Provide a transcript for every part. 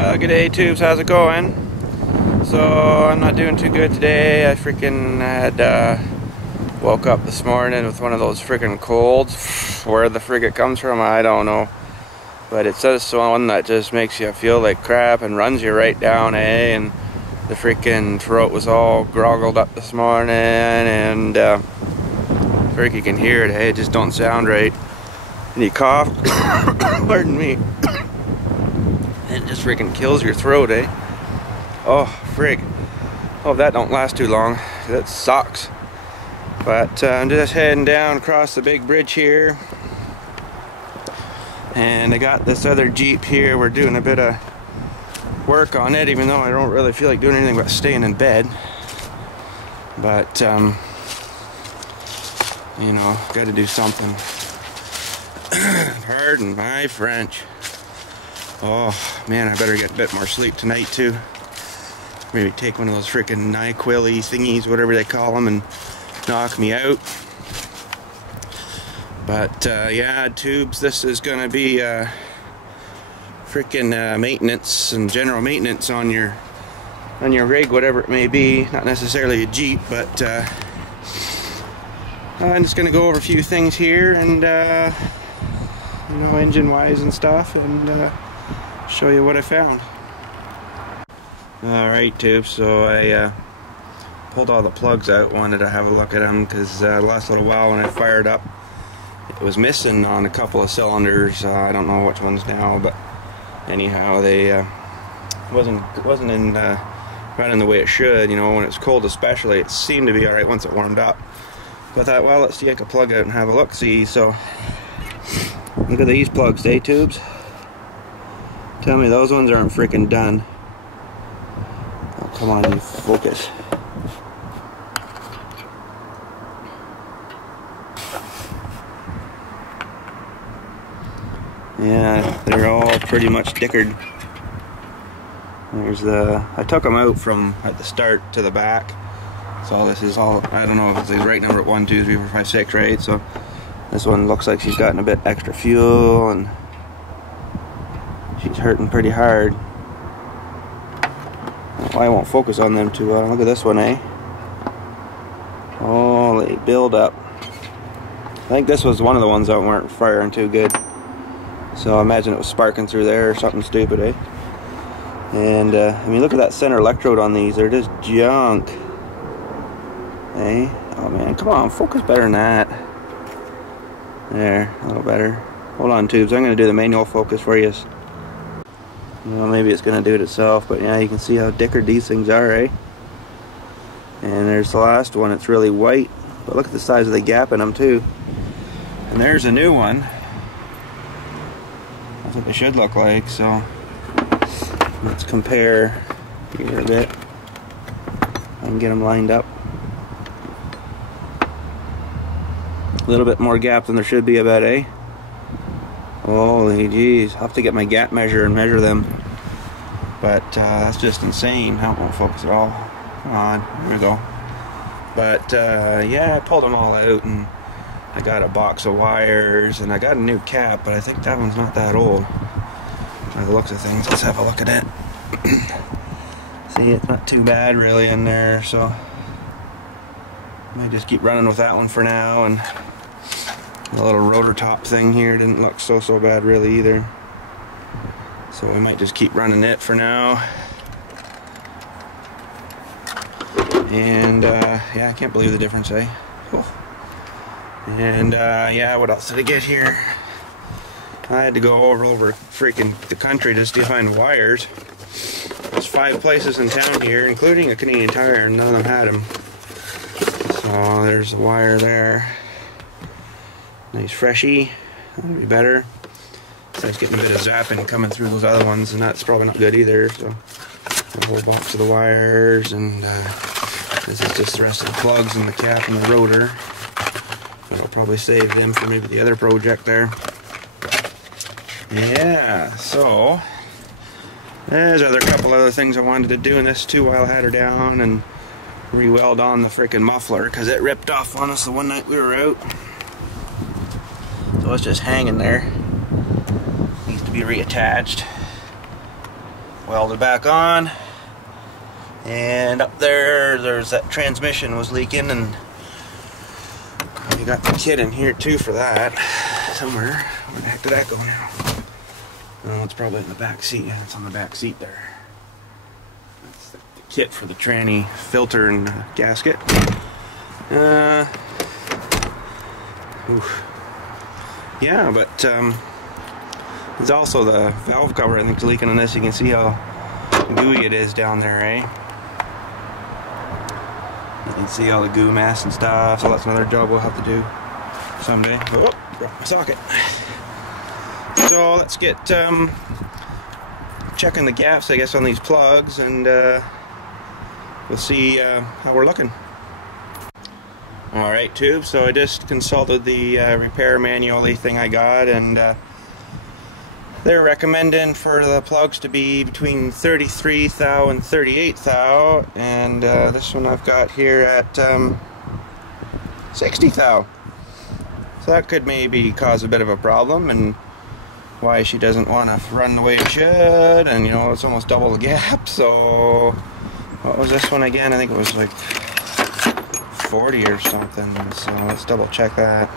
Good day, tubes. How's it going? So I'm not doing too good today. I freaking had woke up this morning with one of those freaking colds. Where the frig it comes from, I don't know. But it says one that just makes you feel like crap and runs you right down, eh? And the freaking throat was all groggled up this morning, and freak, you can hear it, hey? It just don't sound right. And you cough, pardon me, and it just freaking kills your throat, eh? Oh, frig. Hope that don't last too long. That sucks. But I'm just heading down across the big bridge here. And I got this other Jeep here. We're doing a bit of work on it, even though I don't really feel like doing anything but staying in bed. But, you know, gotta do something. Pardon my French. Oh, man, I better get a bit more sleep tonight, too. Maybe take one of those freaking NyQuil-y thingies, whatever they call them, and knock me out. But yeah, tubes, this is gonna be freaking maintenance and general maintenance on your rig, whatever it may be. Not necessarily a Jeep, but I'm just gonna go over a few things here, and you know, engine wise and stuff, and show you what I found. Alright, tubes, so I pulled all the plugs out. Wanted to have a look at them because the last little while when I fired up, it was missing on a couple of cylinders. I don't know which ones now, but anyhow, they wasn't in running the way it should. You know, when it's cold especially, it seemed to be alright once it warmed up. But I thought, well, let's take a plug out and have a look, see. So look at these plugs, eh, tubes? Tell me those ones aren't freaking done. Oh, come on, you focus. Yeah, they're all pretty much dickered. There's I took them out from at the start to the back. So this is all, I don't know if it's the right number at 1, 2, 3, 4, 5, 6, right? So this one looks like she's gotten a bit extra fuel and she's hurting pretty hard. Why I won't focus on them too well. Look at this one, eh? Oh, they build up. I think this was one of the ones that weren't firing too good. So I imagine it was sparking through there or something stupid, eh? And I mean, look at that center electrode on these. They're just junk. Eh? Oh man, come on, focus better than that. There, a little better. Hold on, tubes. I'm going to do the manual focus for you. Well, maybe it's going to do it itself, but yeah, you can see how dickered these things are, eh? And there's the last one. It's really white, but look at the size of the gap in them too. And there's a new one. That's what they should look like. So let's compare here a bit. I can get them lined up. A little bit more gap than there should be, I bet, eh? Holy jeez, I'll have to get my gap measure and measure them. But that's just insane. That won't focus at all. Come on, there we go. But yeah, I pulled them all out and I got a box of wires and I got a new cap, but I think that one's not that old. By the looks of things, let's have a look at it. See, it's not too bad really in there, so I might just keep running with that one for now. And the little rotor top thing here didn't look so bad really either. So we might just keep running it for now. And yeah, I can't believe the difference, eh? Oh. And yeah, what else did I get here? I had to go over freaking the country just to find wires. There's 5 places in town here, including a Canadian Tire, and none of them had them. So there's the wire there. Nice freshie. That'll be better. So it's getting a bit of zapping coming through those other ones, and that's probably not good either. So a whole box of the wires, and this is just the rest of the plugs and the cap and the rotor. But I'll probably save them for maybe the other project there. Yeah, so there's a couple other things I wanted to do in this too while I had her down, and re-weld on the freaking muffler because it ripped off on us the one night we were out. So it's just hanging there. Needs to be reattached. welded back on. And up there's that transmission was leaking, and you got the kit in here too for that somewhere. Where the heck did that go now? Oh, it's probably in the back seat. Yeah, it's on the back seat there. That's the kit for the tranny filter and gasket. Yeah, but there's also the valve cover I think's leaking on this. You can see how gooey it is down there, eh? You can see all the goo mass and stuff, so that's another job we'll have to do someday. Oh, dropped my socket. So let's get checking the gaps, I guess, on these plugs, and we'll see how we're looking. Alright, tube, so I just consulted the repair manual thing I got, and they're recommending for the plugs to be between 33 thou and 38 thou, and this one I've got here at 60 thou. So that could maybe cause a bit of a problem, and why she doesn't want to run the way it should, and you know, it's almost double the gap. So what was this one again? I think it was like 40 or something, so let's double check that.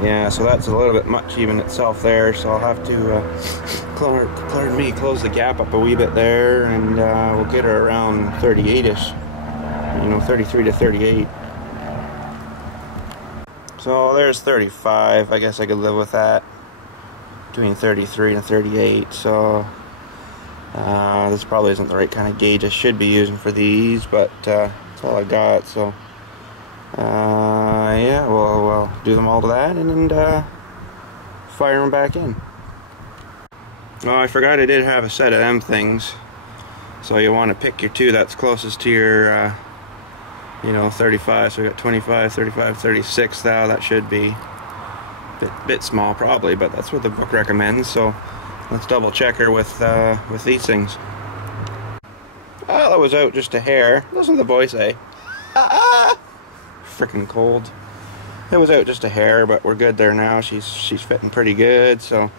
Yeah, so that's a little bit much even itself there, so I'll have to close the gap up a wee bit there, and we'll get her around 38ish, you know, 33 to 38. So there's 35. I guess I could live with that, between 33 and 38. So this probably isn't the right kind of gauge I should be using for these, but that's all I got. So yeah, we'll do them all to that, and fire them back in. Oh, I forgot I did have a set of them things. So you want to pick your two that's closest to your you know, 35. So we got 25, 35, 36 thou. That should be a bit small probably, but that's what the book recommends. So let's double check her with these things. Oh, that was out just a hair. Doesn't the boy say? Freaking cold. It was out just a hair, but we're good there now. She's fitting pretty good. So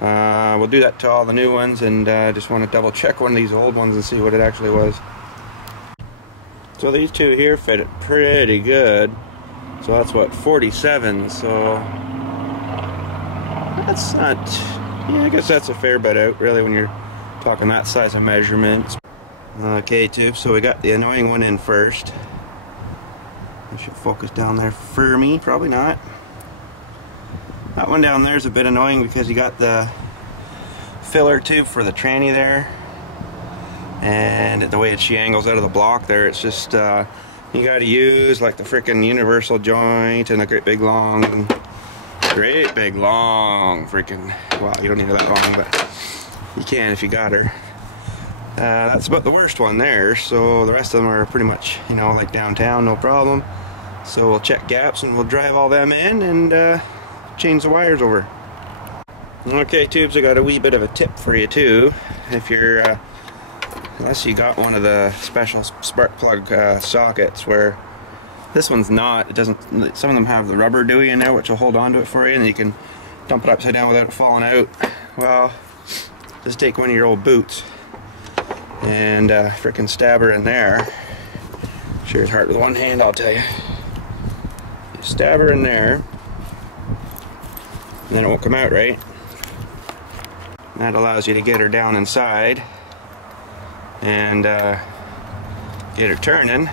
we'll do that to all the new ones, and just want to double check one of these old ones and see what it actually was. So these two here fit it pretty good. So that's what, 47. So that's not, yeah, I guess that's a fair bit out really when you're talking that size of measurements. Okay, tube, so we got the annoying one in first. I should focus down there for me, probably not. That one down there is a bit annoying because you got the filler tube for the tranny there, and the way she angles out of the block there, it's just you got to use like the frickin' universal joint and a great big long freaking, wow, you don't need it that long, but you can if you got her. That's about the worst one there. So the rest of them are pretty much, you know, like downtown, no problem. So we'll check gaps and we'll drive all them in and change the wires over. Okay, tubes, I got a wee bit of a tip for you too. If you're unless you got one of the special spark plug sockets, where this one's not, it doesn't, some of them have the rubber dewey in there which will hold on to it for you, and you can dump it upside down without it falling out. Well, just take one of your old boots and frickin' stab her in there. Sure it's hard with one hand, I'll tell you. You stab her in there, and then it won't come out right. And that allows you to get her down inside and get her turning.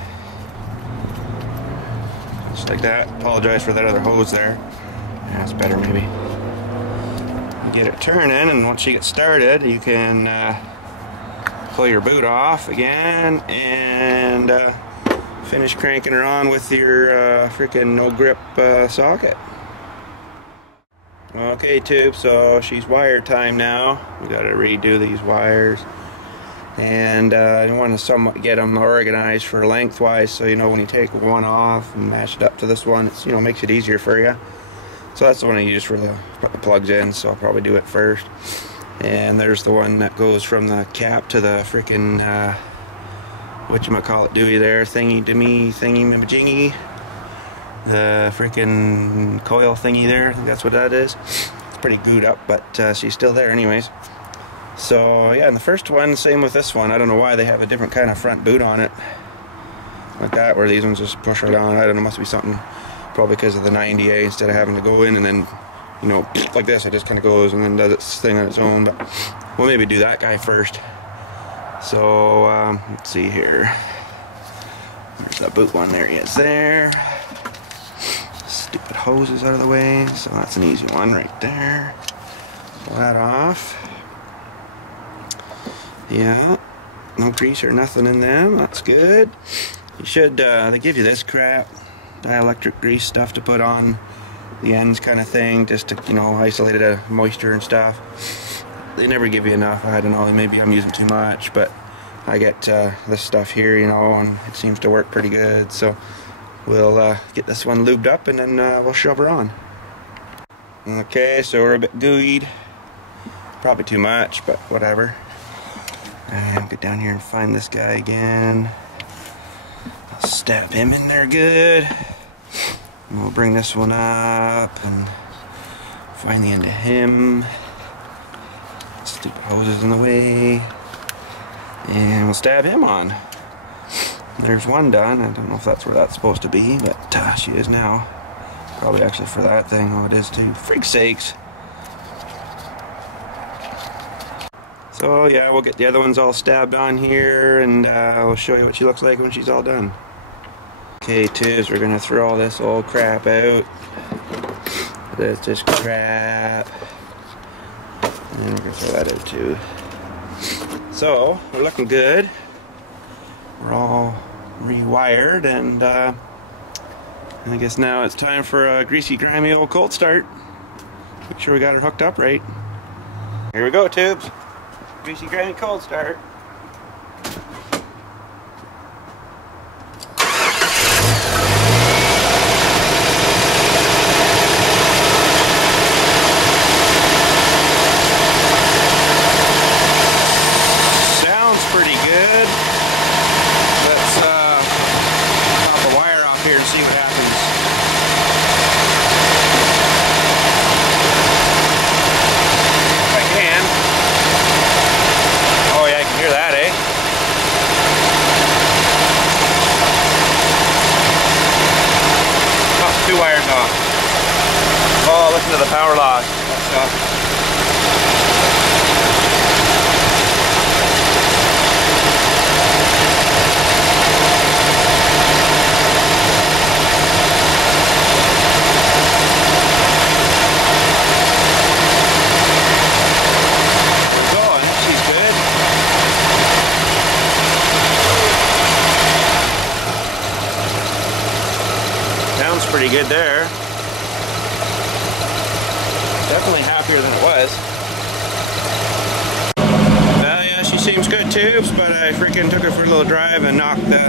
Just like that. Apologize for that other hose there. Yeah, that's better maybe. Get it turning, and once she gets started, you can pull your boot off again and finish cranking her on with your freaking no grip socket. Okay, tube, so she's wire time now. We gotta redo these wires, and I want to somewhat get them organized for lengthwise, so you know when you take one off and match it up to this one, it's, you know, makes it easier for you. So that's the one I use for put the plugs in, so I'll probably do it first. And there's the one that goes from the cap to the freaking whatchamacallit dewey there, thingy-majingy. The freaking coil thingy there, I think that's what that is. It's pretty gooed up, but she's still there anyways. So yeah, and the first one, same with this one. I don't know why they have a different kind of front boot on it, like that, where these ones just push right on. I don't know, must be something, probably because of the 90A, instead of having to go in and then, you know, like this, it just kind of goes and then does its thing on its own. But we'll maybe do that guy first. So let's see here. There's the boot one. There he is there. Stupid hoses out of the way. So that's an easy one right there. Pull that off. Yeah, no grease or nothing in them. That's good. You should, they give you this crap, dielectric grease stuff to put on the ends kind of thing, just to, you know, isolate it out of moisture and stuff. They never give you enough. I don't know, maybe I'm using too much, but I get this stuff here, you know, and it seems to work pretty good. So we'll get this one lubed up and then we'll shove her on. Okay, so we're a bit gooeyed. Probably too much, but whatever. And get down here and find this guy again. I'll stab him in there good. And we'll bring this one up and find the end of him. Stupid hoses in the way. And we'll stab him on. There's one done. I don't know if that's where that's supposed to be, but she is now. Probably actually for that thing. Oh, it is too. Freak sakes. So yeah, we'll get the other ones all stabbed on here, and I'll show you what she looks like when she's all done. Okay, tubes, we're gonna throw all this old crap out. That's just crap. And we're gonna throw that out too. So, we're looking good. We're all rewired, and I guess now it's time for a greasy, grimy old cold start. Make sure we got her hooked up right. Here we go, tubes. Greasy, grimy cold start. Sounds pretty good. Let's pop the wire off here and see what happens. If I can. Oh yeah, I can hear that, eh? Oh, 2 wires off. Oh, listen to the power loss. That's up. Pretty good there. Definitely happier than it was. Well, yeah, she seems good, tubes, but I freaking took her for a little drive and knocked the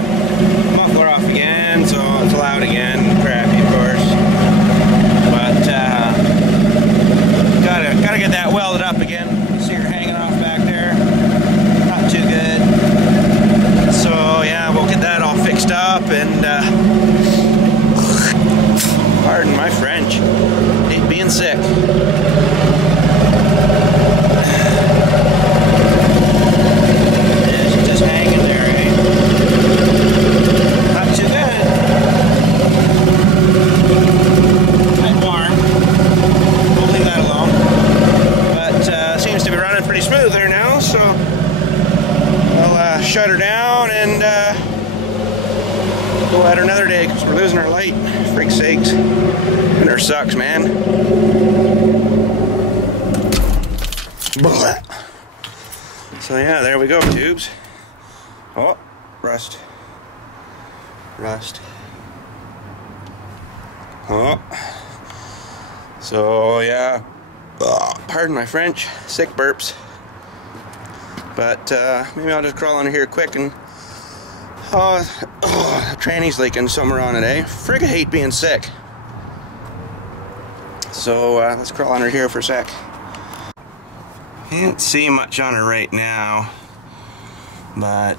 muffler off again, so it's loud again. Crappy, of course. But gotta get that welded up again. See her hanging off back there. Not too good. So yeah, we'll get that all fixed up and pardon my French. Hate being sick. Yeah, she's just hanging there, eh? Not too bad. Quite warm. We'll leave that alone. But seems to be running pretty smooth there now, so I'll shut her down and go at her another day because we're losing our light. Freak sakes. Winter sucks, man. Blah. So yeah, there we go, tubes. Oh, rust. Rust. Oh. So yeah. Pardon my French. Sick burps. But maybe I'll just crawl under here quick and the tranny's leaking somewhere on it, eh? Frig, I hate being sick. So let's crawl under here for a sec. Can't see much on her right now, but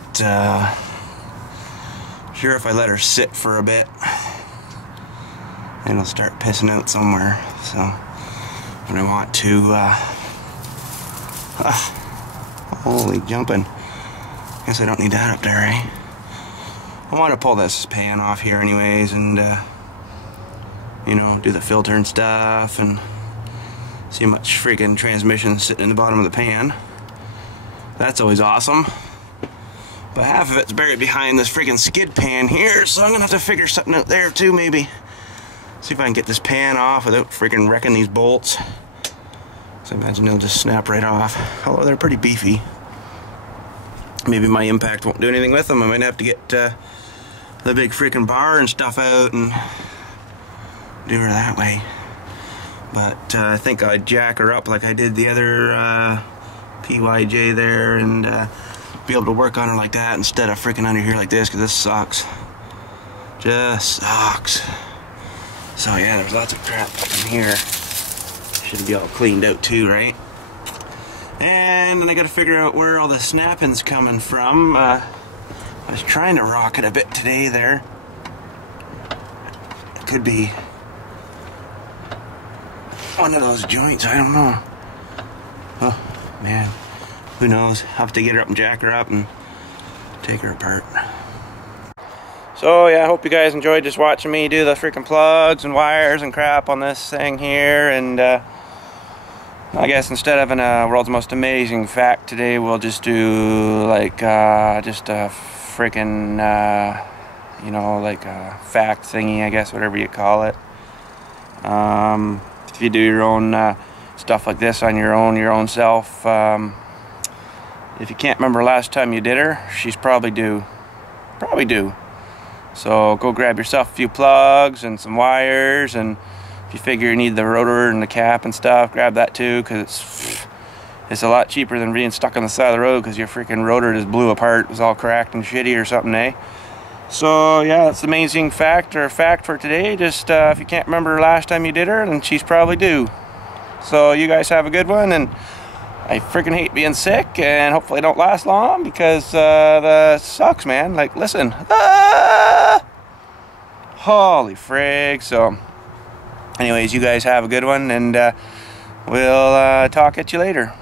sure, if I let her sit for a bit, it'll start pissing out somewhere. So when I want to Holy jumping. Guess I don't need that up there, eh? I want to pull this pan off here anyways and, you know, do the filter and stuff and see how much freaking transmission is sitting in the bottom of the pan. That's always awesome. But half of it's buried behind this freaking skid pan here, so I'm gonna have to figure something out there too, maybe. See if I can get this pan off without freaking wrecking these bolts. So I imagine they'll just snap right off. Although they're pretty beefy. Maybe my impact won't do anything with them. I might have to get the big freaking bar and stuff out and do her that way. But I think I'd jack her up like I did the other PYJ there and be able to work on her like that instead of freaking under here like this, because this sucks. Just sucks. So yeah, there's lots of crap in here. Should be all cleaned out too, right? And then I gotta figure out where all the snapping's coming from. I was trying to rock it a bit today there. It could be one of those joints, I don't know. Oh man, who knows? I'll have to get her up and jack her up and take her apart. So yeah, I hope you guys enjoyed just watching me do the freaking plugs and wires and crap on this thing here. And I guess instead of a world's most amazing fact today, we'll just do like just a freaking you know, like a fact thingy, I guess, whatever you call it. If you do your own stuff like this on your own self, if you can't remember last time you did her, she's probably due. So go grab yourself a few plugs and some wires, and if you figure you need the rotor and the cap and stuff, grab that too, because it's a lot cheaper than being stuck on the side of the road because your freaking rotor just blew apart, it was all cracked and shitty or something, eh? So yeah, that's the amazing fact for today. Just if you can't remember last time you did her, then she's probably due. So you guys have a good one, and I freaking hate being sick, and hopefully it don't last long, because that sucks, man. Like, listen. Holy frig. So anyways, you guys have a good one, and we'll talk at you later.